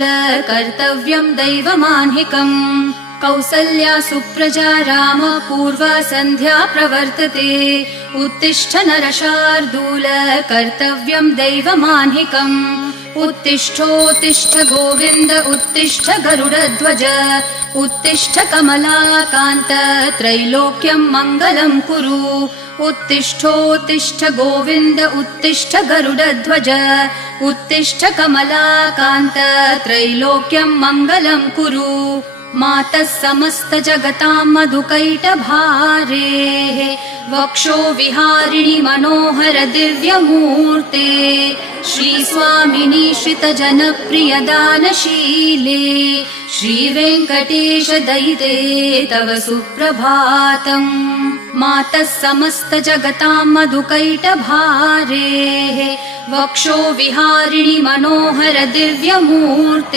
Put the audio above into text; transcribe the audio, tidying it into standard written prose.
कर्तव्यं दैवमान्हिकम्। कौसल्या सुप्रजा राम पूर्वा सन्ध्या प्रवर्तते। उत्तिष्ठ नरशार्दूल कर्तव्यं दैवमान्हिकम्। उत्तिष्ठोत्तिष्ठ गोविन्द उत्तिष्ठ गरुडध्वज। उत्तिष्ठ कमलाकान्त त्रैलोक्यं मङ्गलं कुरु। उत्तिष्ठोत्तिष्ठ गोविन्द उत्तिष्ठ गरुडध्वज। उत्तिष्ठ कमलाकान्त त्रैलोक्यं मङ्गलं कुरु। मातः समस्त जगतां मधुकैटभारेः वक्षो विहारिणि मनोहर दिव्यमूर्ते। श्रीस्वामिनि श्रितजनप्रिय दानशीले श्रीवेङ्कटेश दयिते तव सुप्रभातम्। मातः समस्त जगतां मधुकैटभारेः वक्षो विहारिणि मनोहर दिव्यमूर्ते।